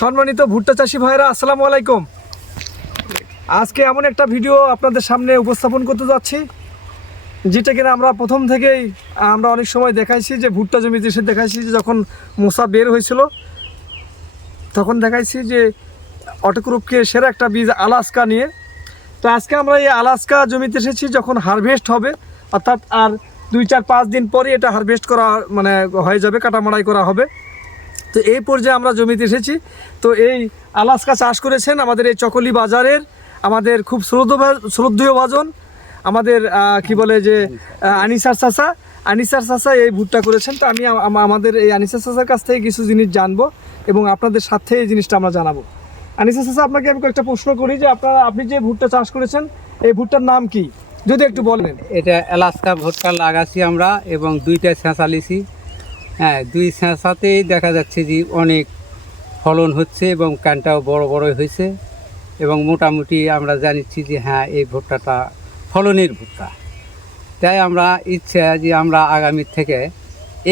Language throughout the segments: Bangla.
সম্মানিত ভুট্টা চাষি ভাইরা আসসালামু আলাইকুম। আজকে এমন একটা ভিডিও আপনাদের সামনে উপস্থাপন করতে যাচ্ছি, যেটা কিনা আমরা প্রথম থেকেই, আমরা অনেক সময় দেখাইছি যে ভুট্টা জমিতে এসে দেখাইছি যে যখন মশা বের হয়েছিল, তখন দেখাইছি যে অটোক্রুপকে সেরা একটা বীজ আলাস্কা নিয়ে। তো আজকে আমরা এই আলাস্কা জমিতে এসেছি যখন হারভেস্ট হবে, অর্থাৎ আর দুই চার পাঁচ দিন পরে এটা হারভেস্ট করা মানে হয়ে যাবে, কাটামাড়াই করা হবে। তো এই পর্যায়ে আমরা জমিতে এসেছি। তো এই আলাস্কা চাষ করেছেন আমাদের এই চকলি বাজারের আমাদের খুব শ্রদ্ধ- শ্রদ্ধেয় ভাজন, আমাদের কি বলে যে আনিসার চাষা। আনিসার চাষা এই ভুট্টা করেছেন। তো আমি আম- আম- আমাদের এই আনিসার চাষার কাছ থেকে কিছু জিনিস জানব এবং আপনাদের সাথে এই জিনিসটা আমরা জানাব। আনিসার চাষা, আপনাকে আমি কয়েকটা প্রশ্ন করি যে আপনারা আপনি যে ভুট্টা চাষ করেছেন, এই ভুট্টার নাম কি? যদি একটু বলেন। এটা এলাস্কা ভোটকা লাগাছি আমরা এবং দুইটা ছেঁচা লিছি। হ্যাঁ দুই ছেঁচাতেই দেখা যাচ্ছে যে অনেক ফলন হচ্ছে এবং ক্যানটাও বড় বড় হয়েছে এবং মোটামুটি আমরা জানিচ্ছি যে হ্যাঁ এই ভুট্টাটা ফলনের ভুট্টা। তাই আমরা ইচ্ছা যে আমরা আগামী থেকে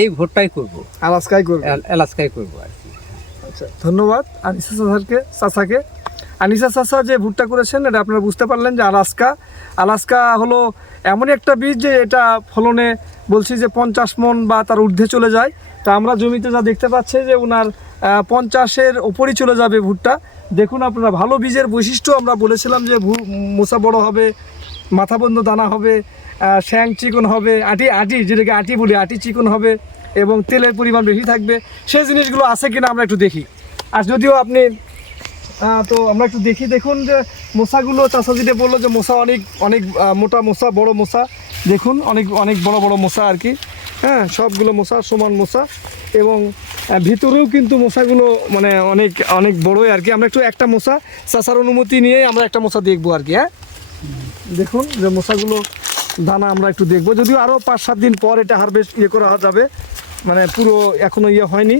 এই ভুট্টাই করব। আলাস্কাই করবেন এলাস্কাই করব আর কি। আচ্ছা ধন্যবাদ আনিসা চাচাকে চাচাকে। আনিসা চাচা যে ভুট্টা করেছেন এটা আপনারা বুঝতে পারলেন যে আলাস্কা। আলাস্কা হলো এমন একটা বীজ যে এটা ফলনে বলছি যে পঞ্চাশ মন বা তার ঊর্ধ্বে চলে যায়। তা আমরা জমিতে যা দেখতে পাচ্ছি যে ওনার পঞ্চাশের ওপরই চলে যাবে ভুট্টা। দেখুন আপনারা, ভালো বীজের বৈশিষ্ট্য আমরা বলেছিলাম যে ভু- মোসা বড় হবে, মাথাবন্ধ দানা হবে শ্যাং চিকন হবে, আটি আটি, যেটাকে আটি বলি, আটি চিকন হবে এবং তেলের পরিমাণ বেশি থাকবে। সেই জিনিসগুলো আছে কিনা আমরা একটু দেখি। আর যদিও আপনি তো আমরা একটু দেখি, দেখুন যে মশাগুলো চাষা যেটা বলল যে মশা অনেক অনেক মোটা মশা বড় মশা দেখুন, অনেক অনেক বড় বড় মশা আর কি। হ্যাঁ সবগুলো মশা, সমান মশা। এবং ভিতরেও কিন্তু মশাগুলো মানে অনেক অনেক বড়ই আর কি। আমরা একটু একটা মশা চাষার অনুমতি নিয়ে আমরা একটা মশা দেখব আর কি হ্যাঁ? দেখুন যে মশাগুলো, দানা আমরা একটু দেখব। যদিও আরও পাঁচ, সাত দিন পর এটা হারভেস্ট ইয়ে করা যাবে। মানে পুরো এখনও ইয়ে হয়নি।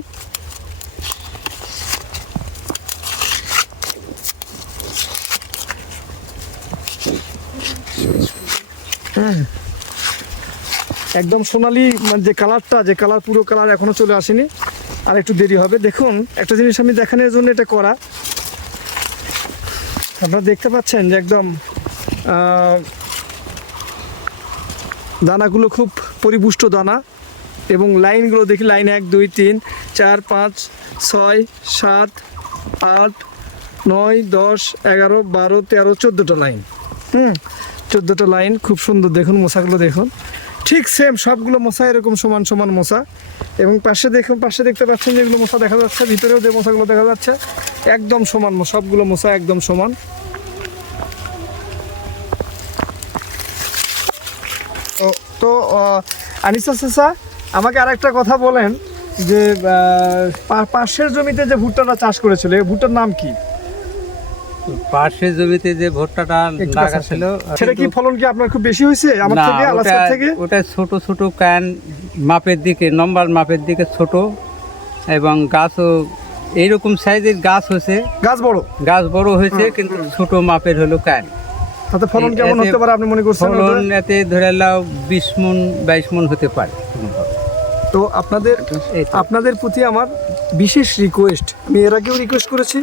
হ্যাঁ। একদম সোনালি মানে যে কালারটা, যে কালার, পুরো কালার এখনও চলে আসেনি। আর একটু দেরি হবে। দেখুন, একটা জিনিস আমি দেখানোর জন্য এটা করা। আপনারা দেখতে পাচ্ছেন যে একদম দানাগুলো খুব পরিপুষ্ট দানা এবং লাইনগুলো দেখি, লাইন এক, দুই, তিন, চার, পাঁচ, ছয়, সাত, আট, নয়, দশ, এগারো, বারো, তেরো, চোদ্দোটা লাইন। হুম, চোদ্দোটা লাইন, খুব সুন্দর। দেখুন, মশাগুলো দেখুন। ঠিক সেম সবগুলো মশা এরকম সমান সমান মশা। এবং পাশে দেখুন, পাশে দেখতে পাচ্ছেন যেগুলো মশা দেখা যাচ্ছে, ভিতরেও যে মশাগুলো দেখা যাচ্ছে, একদম সমান সবগুলো মশা একদম সমান। তো আনিসা চাচা, আমাকে আরেকটা কথা বলেন যে পাশের জমিতে যে ভুট্টাটা চাষ করেছিল এই ভুট্টার নাম কি? পাশের জমিতে যে ভুট্টাটা লাগা ছিল সেটা কি ফলন কি আপনার খুব বেশি হয়েছে? আমার থেকে আলাস্কার থেকে? ওটা ছোট ছোট ক্যান মাপের দিকে নম্বর মাপের দিকে ছোট এবং গাছও এইরকম সাইজের গাছ হয়েছে। গাছ বড়? গাছ বড় হয়েছে কিন্তু ছোট মাপের হলো ক্যান তাতে ফলন কেমন হতে পারে আপনি মনে করছেন ফলন এতে ধরে নাও বিশ মন বাইশ মন হতে পারে। তো আপনাদের আপনাদের প্রতি আমার বিশেষ রিকোয়েস্ট আমি এর আগেও রিকোয়েস্ট করেছি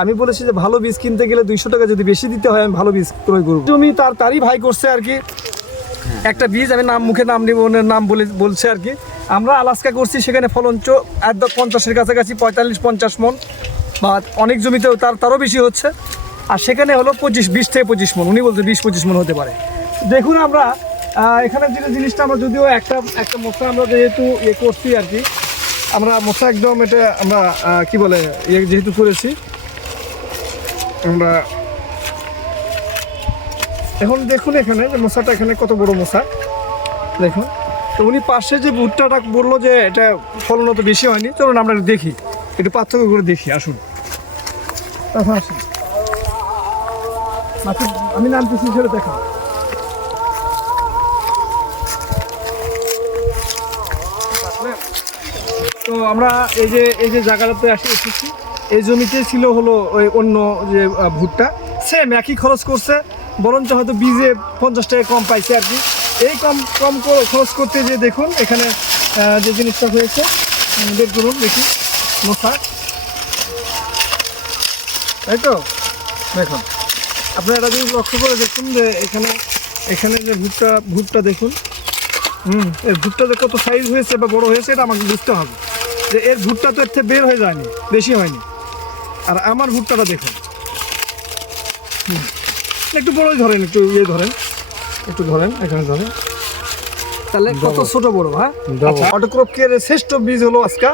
আমি বলেছি যে ভালো বীজ কিনতে গেলে দুইশো টাকা যদি বেশি দিতে হয়, আমি ভালো বীজ ক্রয় করব। তুমি তার তারই ভাই করছে আর কি। একটা বীজ, আমি নাম, মুখে নাম নিব নাম বলে, বলছে আর কি। আমরা আলাস্কা করছি, সেখানে ফলন চো একদম পঞ্চাশের কাছাকাছি, পঁয়তাল্লিশ, পঞ্চাশ মন। বা অনেক জমিতেও তার, তারও বেশি হচ্ছে। আর সেখানে হলো পঁচিশ, বিশ থেকে পঁচিশ মন। উনি বলছে বিশ, পঁচিশ মন হতে পারে। দেখুন আমরা এখানে যে জিনিসটা আমরা যদিও একটা একটা মশলা আমরা যেহেতু ইয়ে করছি আর কি, আমরা মশলা একদম এটা আমরা কি বলে ইয়ে যেহেতু করেছি আমরা এখন দেখুন এখানে যে মশাটা এখানে কত বড় মশা। দেখুন। তো উনি পাশে যে ভুট্টাটা বলল যে এটা ফলন অত বেশি হয়নি, চলুন আমরা দেখি। একটু পার্থক্য করে দেখি, আসুন। এখন আসুন। মাথা আমি নামতেছি সেটা দেখা তো আমরা এই যে এই যে জায়গাটাতে আসি, এসেছি। এই জমিতে ছিল হলো ওই অন্য যে ভুট্টা। সেম একই খরচ করছে, বরঞ্চ হয়তো বীজে পঞ্চাশ টাকা কম পাইছে আর কি। এই কম কম খরচ করতে যে দেখুন, এখানে যে জিনিসটা হয়েছে বের করুন, দেখি, মশা। তাই তো? দেখুন, আপনারা জিনিস লক্ষ্য করে দেখুন যে এখানে এখানে যে ভুট্টা ভুট্টা দেখুন, হুম, এর ভুট্টা যে কত সাইজ হয়েছে বা বড় হয়েছে, এটা আমাকে বুঝতে হবে। যে এর ভুট্টা তো এর থেকে বের হয়ে যায়নি, বেশি হয়নি। আর আমার ভুট্টাটা দেখুন। একটু বড়ই ধরেন একটু ইয়ে ধরেন। একটু ধরেন এখানে ধরেন। তাহলে কত ছোট বড় হ্যাঁ. অটোক্রপ কেয়ারের শ্রেষ্ঠ বীজ হলো আজকা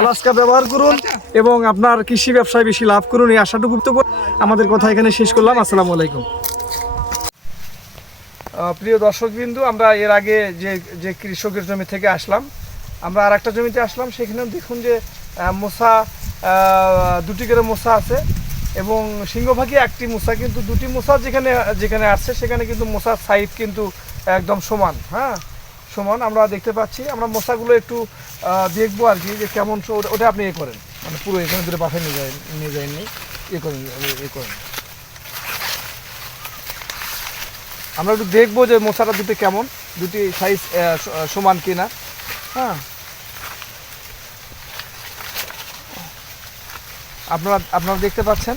আলাস্কা ব্যবহার করুন এবং আপনার কৃষি ব্যবসায় বেশি লাভ করুন এই আশাটুকু তো আমাদের কথা এখানে শেষ করলাম। আসসালামু আলাইকুম। প্রিয় দর্শকবিন্দু আমরা এর আগে যে যে কৃষকের জমি থেকে আসলাম আমরা আর একটা জমিতে আসলাম সেখানেও দেখুন যে মশা দুটি করে মশা আছে এবং সিংহভাগই একটি মশা, কিন্তু দুটি মশা যেখানে যেখানে আসছে সেখানে কিন্তু মশার সাইজ কিন্তু একদম সমান হ্যাঁ? সমান, আমরা দেখতে পাচ্ছি। আমরা মশাগুলো একটু দেখব আর কি যে কেমন ওটা- আপনি ইয়ে করেন। মানে পুরো এখানে ধরে বাসায় নিয়ে যায় নিয়ে যায়নি ইয়ে করেন ইয়ে করেন। আমরা একটু দেখব যে মশাটা দুটো কেমন, দুটি সাইজ সমান কিনা হ্যাঁ? আপনারা আপনারা দেখতে পাচ্ছেন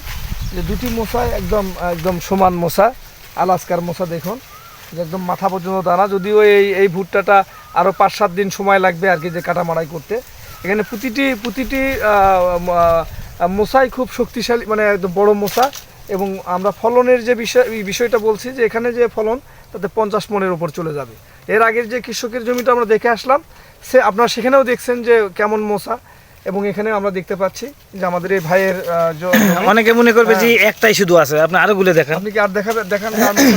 যে দুটি মশা একদম একদম সমান মশা, আলাস্কার মশা দেখুন, যে একদম মাথা পর্যন্ত দানা। যদিও এই এই ভুট্টাটা আরও পাঁচ সাত দিন সময় লাগবে আর কি যে কাটা মারাই করতে। এখানে প্রতিটি প্রতিটি মশাই খুব শক্তিশালী মানে একদম বড় মশা এবং আমরা ফলনের যে বিষয় বিষয়টা বলছি যে এখানে যে ফলন, তাতে পঞ্চাশ মনের ওপর চলে যাবে। এর আগের যে কৃষকের জমিটা আমরা দেখে আসলাম, সে আপনারা সেখানেও দেখছেন যে কেমন মশা। এবং এখানে আমরা দেখতে পাচ্ছি যে আমাদের এই ভাইয়ের অনেকে মনে করবে যে একটাই শুধু আছে আপনি আরও গুলো দেখান। আপনি কি আর দেখাবেন দেখান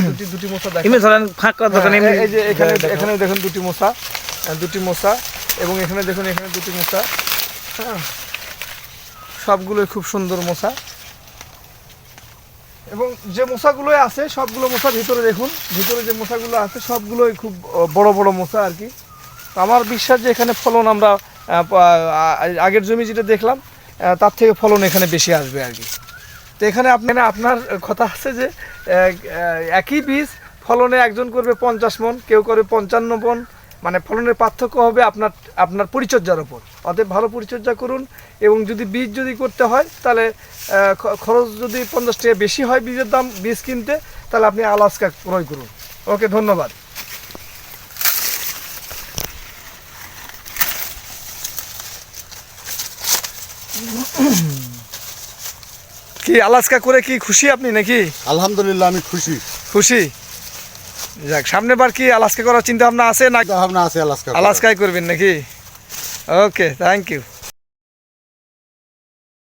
দুটি দুটি মশা দেখান এমনি ধরেন ফাঁক করার দোকান হ্যাঁ, এই যে এখানে এখানে দেখুন। দুটি মশা দুটি মশা এবং এখানে দেখুন এখানে দুটি মশা। হ্যাঁ। সবগুলোই খুব সুন্দর মশা। এবং যে মশাগুলো আছে সবগুলো মশা ভিতরে দেখুন। ভিতরে যে মশাগুলো আছে সবগুলোই খুব বড় বড় মশা আর কি। তো আমার বিশ্বাস যে এখানে ফলন আমরা আগের জমি যেটা দেখলাম তার থেকে ফলন এখানে বেশি আসবে আর কি। তো এখানে আপনার আপনার কথা আছে যে একই বীজ ফলনে একজন করবে পঞ্চাশ মন, কেউ করবে পঞ্চান্ন মন মানে ফলনের পার্থক্য হবে আপনার আপনার পরিচর্যার ওপর। অতএব ভালো পরিচর্যা করুন এবং যদি বীজ যদি করতে হয়, তাহলে খরচ যদি পঞ্চাশ টাকা বেশি হয় বীজের দাম, বীজ কিনতে, তাহলে আপনি আলাস্কা ক্রয় করুন। ওকে, ধন্যবাদ। কি আলাস্কা করে কি খুশি আপনি নাকি? আলহামদুলিল্লাহ আমি খুশি। খুশি? যাক সামনে বার কি আলাস্কা করার চিন্তা ভাবনা আছে না ভাবনা আছে আলাস্কা আলাস্কাই করবেন নাকি? Okay thank you